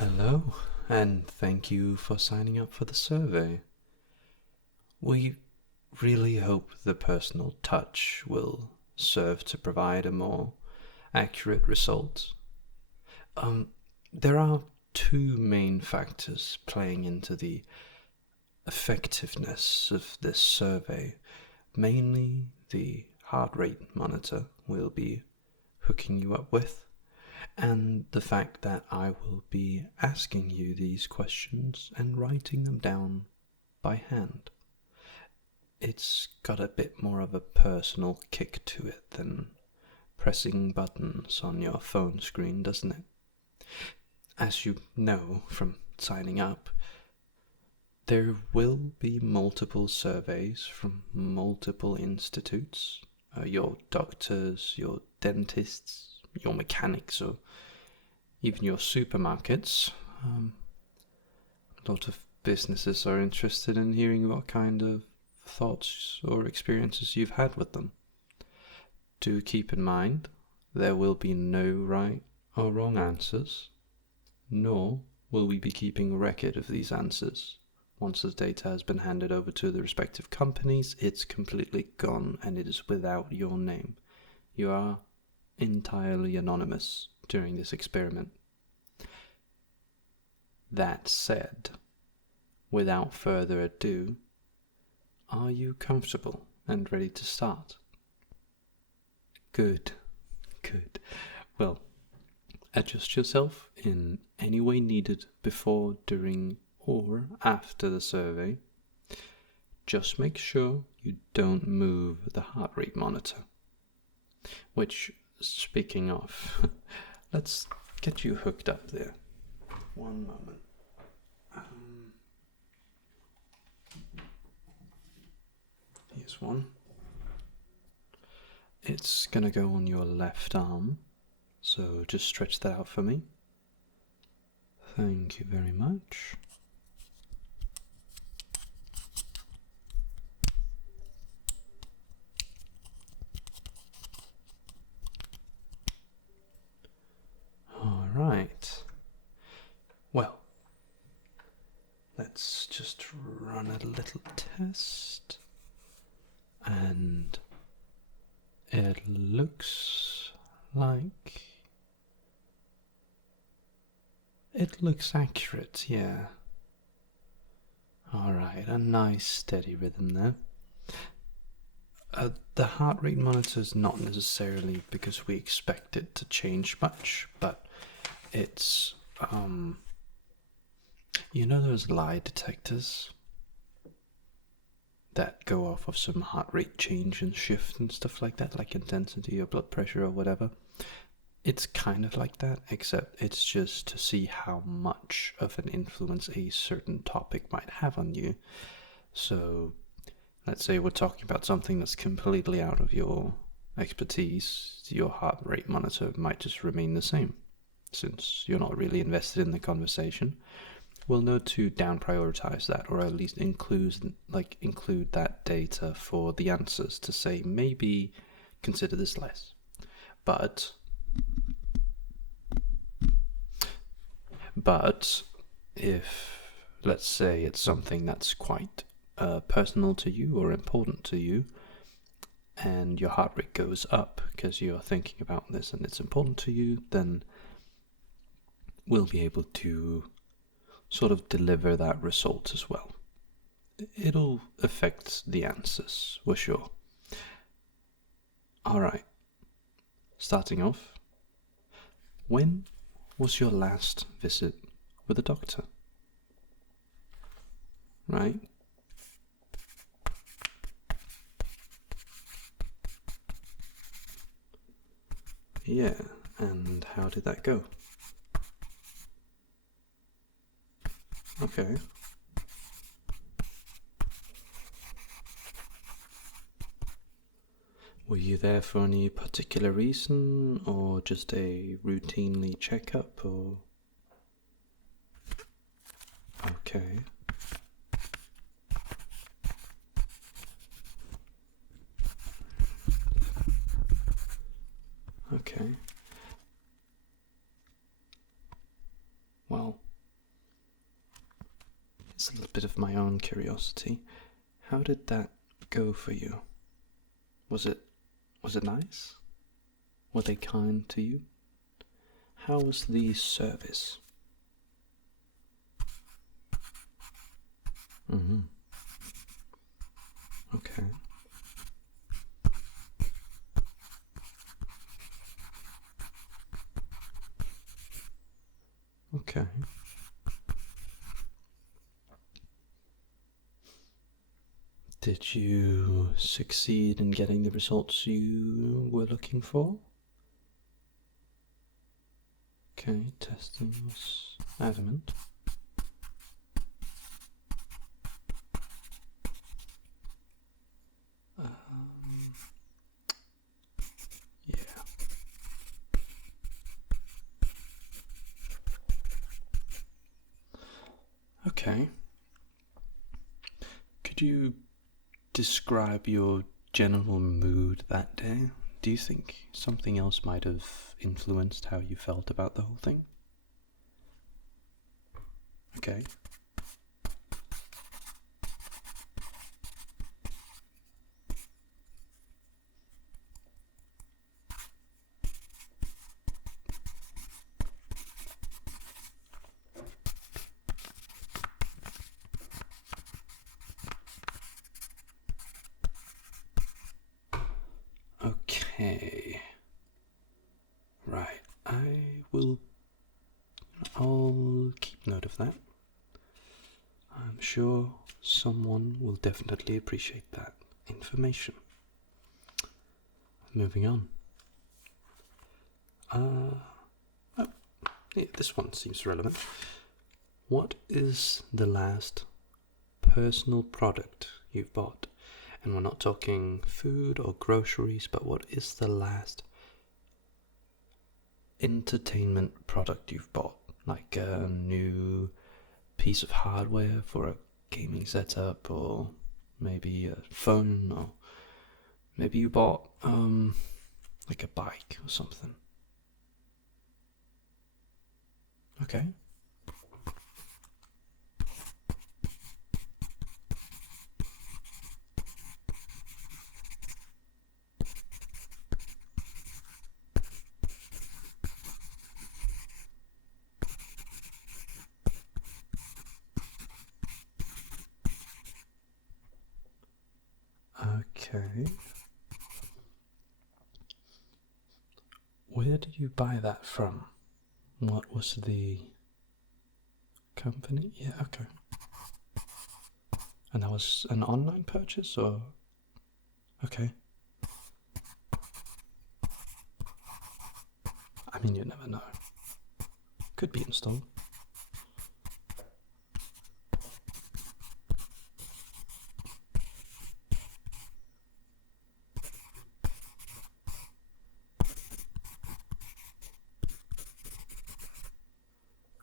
Hello, and thank you for signing up for the survey. We really hope the personal touch will serve to provide a more accurate result. There are two main factors playing into the effectiveness of this survey, mainly the heart rate monitor we'll be hooking you up with, and the fact that I will be asking you these questions and writing them down by hand. It's got a bit more of a personal kick to it than pressing buttons on your phone screen, doesn't it? As you know from signing up, there will be multiple surveys from multiple institutes, your doctors, your dentists, your mechanics, or even your supermarkets. A lot of businesses are interested in hearing what kind of thoughts or experiences you've had with them. Do keep in mind, there will be no right or wrong answers, nor will we be keeping a record of these answers. Once the data has been handed over to the respective companies, it's completely gone and it is without your name. You are entirely anonymous during this experiment. That said, without further ado, are you comfortable and ready to start? Good. Well, adjust yourself in any way needed before, during, or after the survey. Just make sure you don't move the heart rate monitor. Which, speaking of, let's get you hooked up there. One moment. Here's one. It's gonna go on your left arm, so just stretch that out for me. Thank you very much. Alright. Well, let's just run a little test. And it looks like it looks accurate, yeah. Alright, a nice steady rhythm there. The heart rate monitor is not necessarily because we expect it to change much, but it's, you know those lie detectors that go off of some heart rate change and shift and stuff like that, like intensity or blood pressure or whatever? It's kind of like that, except it's just to see how much of an influence a certain topic might have on you. So, let's say we're talking about something that's completely out of your expertise, your heart rate monitor might just remain the same, since you're not really invested in the conversation. We'll know to down prioritize that, or at least include that data for the answers to say maybe consider this less. But if, let's say, it's something that's quite personal to you or important to you, and your heart rate goes up because you're thinking about this and it's important to you, then we'll be able to sort of deliver that result as well. It'll affect the answers, for sure. Alright, starting off, when was your last visit with a doctor? Right? Yeah, and how did that go? Okay. Were you there for any particular reason, or just a routinely checkup, or? Okay. Okay. Well, it's a little bit of my own curiosity. How did that go for you? Was it nice? Were they kind to you? How was the service? Mm-hmm. Okay. Okay. Did you succeed in getting the results you were looking for? Okay, testing was adamant. Yeah. Okay. Could you describe your general mood that day? Do you think something else might have influenced how you felt about the whole thing? Okay. Okay. Right. I'll keep note of that. I'm sure someone will definitely appreciate that information. Moving on. Yeah, this one seems relevant. What is the last personal product you've bought? And we're not talking food or groceries, but what is the last entertainment product you've bought? Like a new piece of hardware for a gaming setup, or maybe a phone, or maybe you bought like a bike or something. Okay. Okay. Where did you buy that from? What was the company? Yeah, okay. And that was an online purchase, or? Okay. I mean, you never know. Could be installed.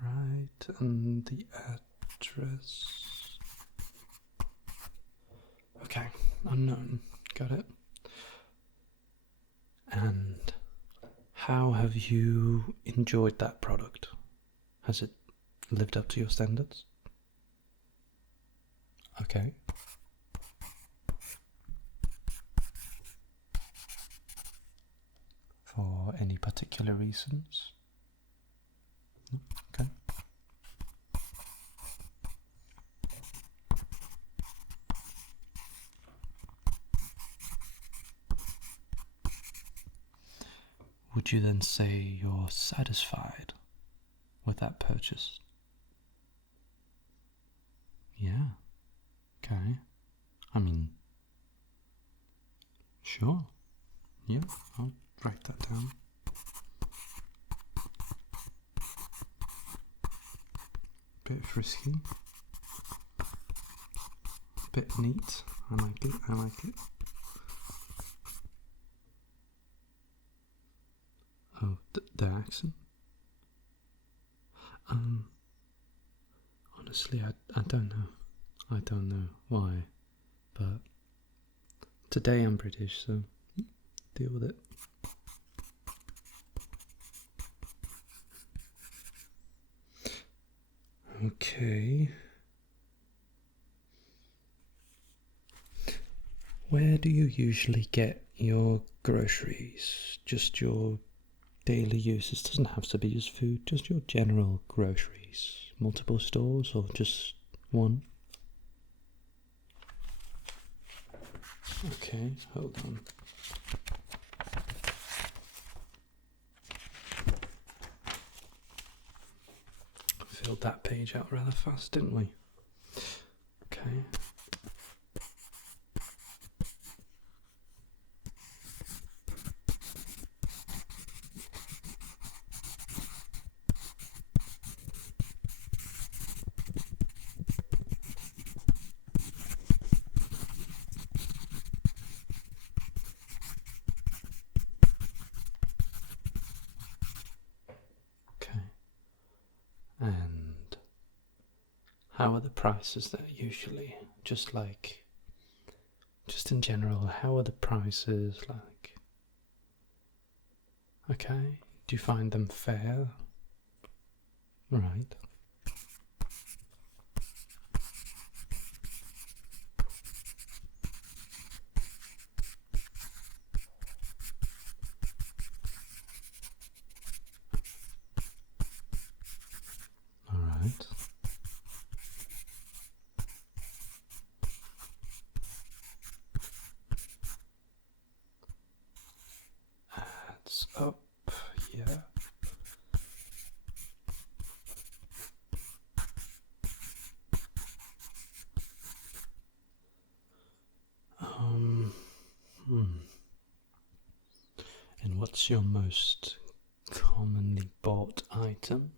Right, and the address. Okay, unknown. Got it. And how have you enjoyed that product? Has it lived up to your standards? Okay. For any particular reasons? Okay. Would you then say you're satisfied with that purchase? Yeah. Okay. I mean, sure. Yeah, I'll write that down. Bit frisky. Bit neat. I like it. I like it. Oh, the accent? Honestly, I don't know. I don't know why, but today I'm British, so deal with it. Okay. Where do you usually get your groceries? Just your daily uses? Doesn't have to be just food, just your general groceries. Multiple stores or just one? Okay, hold on. Filled that page out rather fast, didn't we? Okay. Okay. And how are the prices there usually? Just in general, how are the prices like? Okay. Do you find them fair? Right. All right. Adds up. Yeah. Hmm. And what's your most commonly bought item?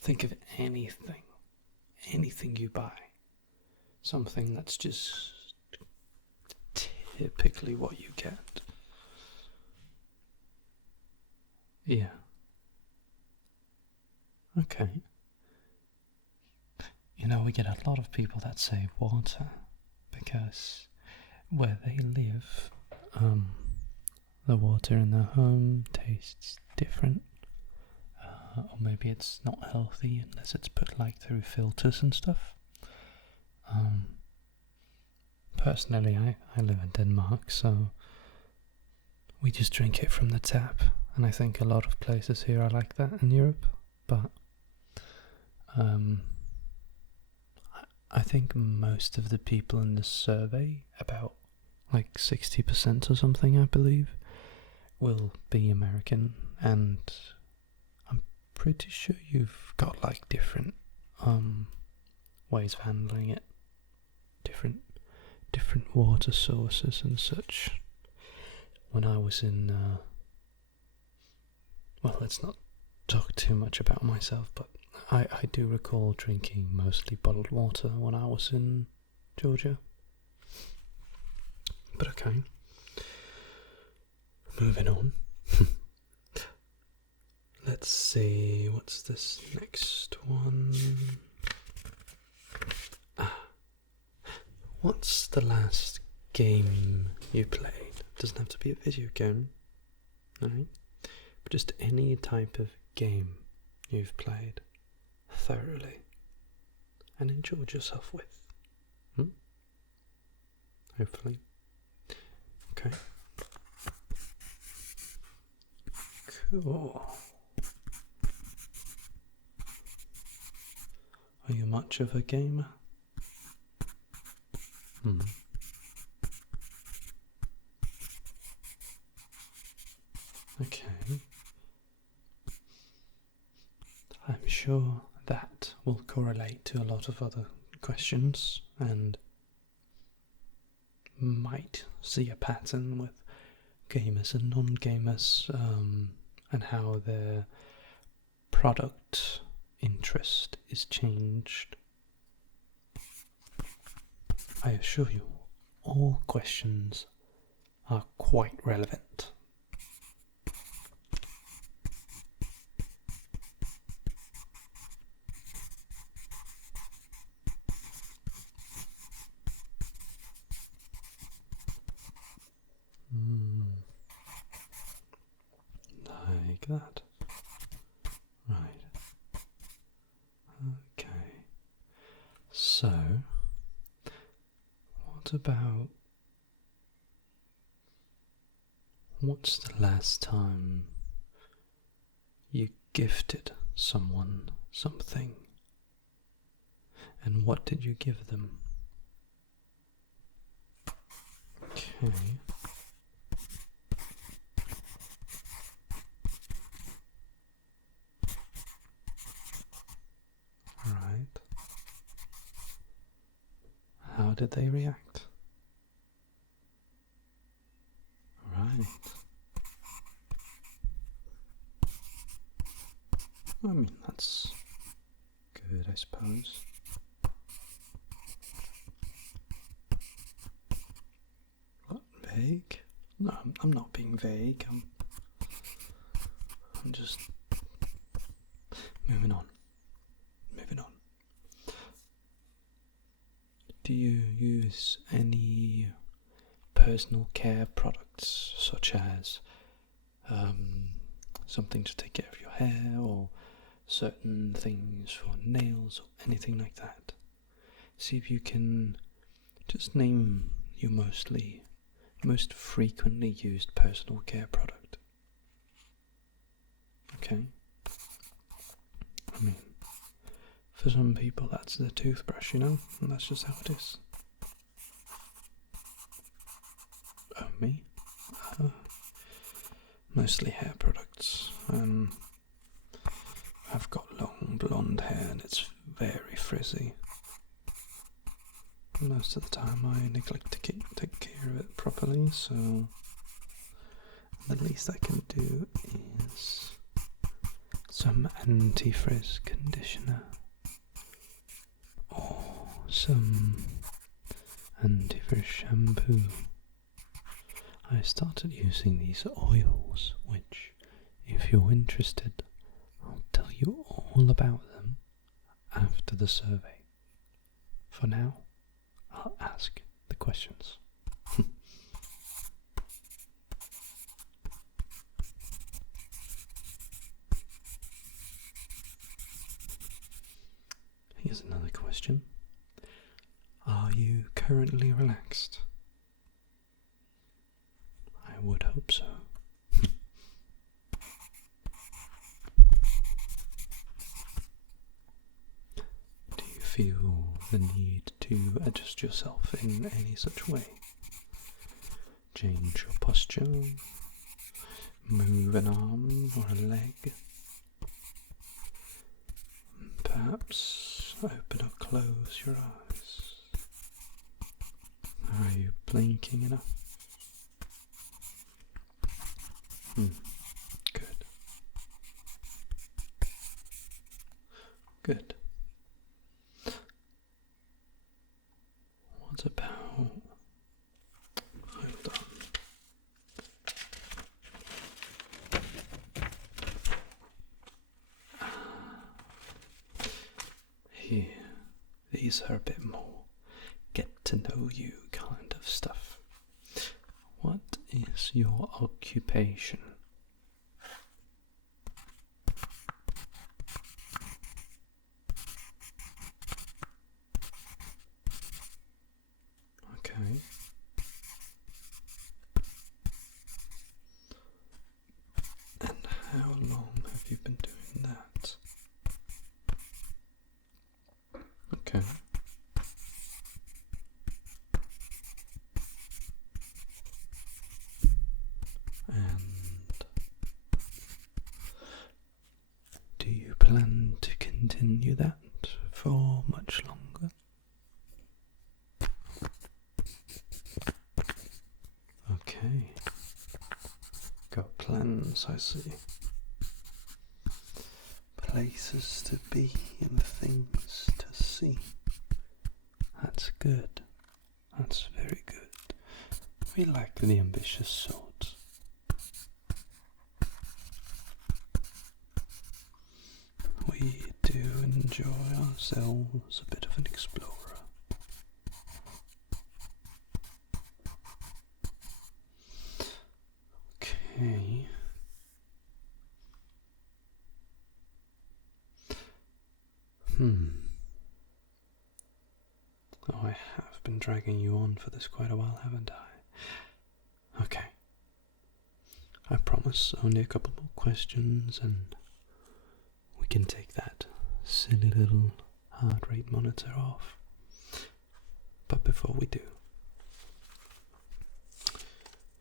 Think of anything you buy. Something that's just typically what you get. Yeah. Okay. You know, we get a lot of people that say water because where they live, the water in their home tastes different. Or maybe it's not healthy unless it's put like through filters and stuff. Personally, I live in Denmark, so we just drink it from the tap, and I think a lot of places here are like that in Europe, but I think most of the people in the survey, about like 60% or something, I believe, will be American, and I'm pretty sure you've got like different ways of handling it, different water sources and such. When I was in, well, let's not talk too much about myself, but I do recall drinking mostly bottled water when I was in Georgia. But okay, moving on. Let's see, what's this next one? What's the last game you played? Doesn't have to be a video game, alright? But just any type of game you've played thoroughly and enjoyed yourself with. Hopefully. Okay. Cool. Are you much of a gamer? Okay. I'm sure that will correlate to a lot of other questions and might see a pattern with gamers and non-gamers, and how their product interest is changed. I assure you, all questions are quite relevant. Like that. Right. Okay. So, what about What's the last time you gifted someone something? And what did you give them? Okay. Right. How did they react? Right. I mean, that's good, I suppose. What, vague? No, I'm not being vague. I'm just moving on. Moving on. Do you use any personal care products, such as something to take care of your hair, or certain things for nails, or anything like that? See if you can just name your most frequently used personal care product. Okay? I mean, for some people that's the toothbrush, and that's just how it is. Oh, me? Mostly hair products. I've got long blonde hair and it's very frizzy. Most of the time I neglect to take care of it properly, so the least I can do is some anti-frizz conditioner or some anti-frizz shampoo. I started using these oils, which, if you're interested, I'll tell you all about them after the survey. For now, I'll ask the questions. Here's another question. Are you currently relaxed? I would hope so. Do you feel the need to adjust yourself in any such way? Change your posture, move an arm or a leg, perhaps open or close your eyes. Are you blinking enough? Good. Good. What about... Hold on. Here. These are a bit more get to know you kind of stuff. What is your occupation? Okay. And how long have you been doing that? Okay. And do you plan to continue that for much longer? Okay. Got plans, I see. Places to be and things to see. That's good. That's very good. We like the ambitious sort. We do enjoy ourselves a bit of an explorer. Okay. Oh, I have been dragging you on for this quite a while, haven't I? Okay. I promise only a couple more questions and we can take that silly little heart rate monitor off. But before we do,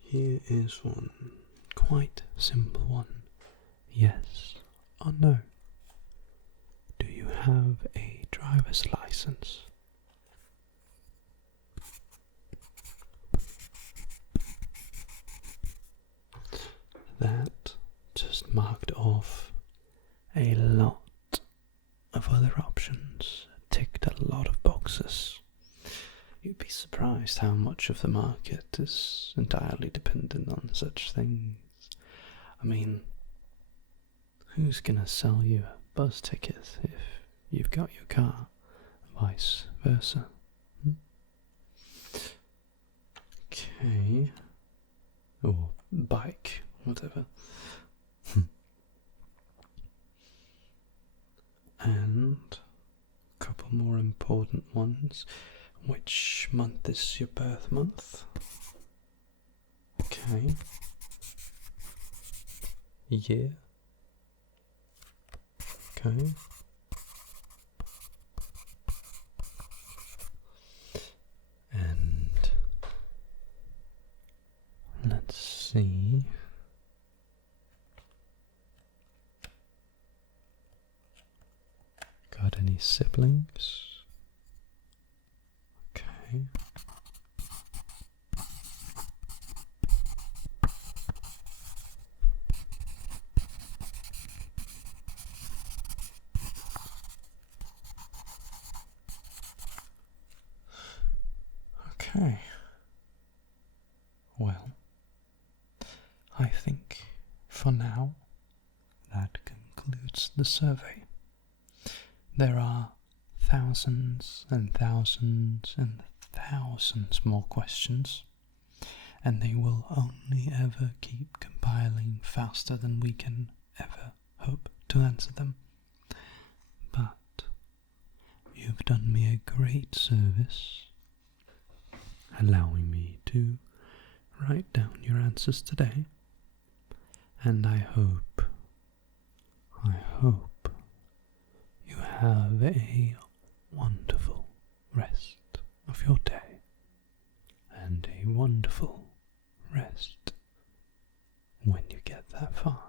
here is one quite simple one. Yes or no? Do you have a driver's license? That just marked off a lot of other options, ticked a lot of boxes. You'd be surprised how much of the market is entirely dependent on such things. I mean, who's gonna sell you a bus ticket if you've got your car? Vice versa. Okay. Or bike, whatever. And a couple more important ones. Which month is your birth month? Okay. Year. Okay. And let's see. Got any siblings? Okay. Okay. Well, I think for now that concludes the survey. There are thousands and thousands and thousands more questions, and they will only ever keep compiling faster than we can ever hope to answer them. But you've done me a great service, allowing me to write down your answers today, and I hope you have a wonderful rest of your day and a wonderful rest when you get that far.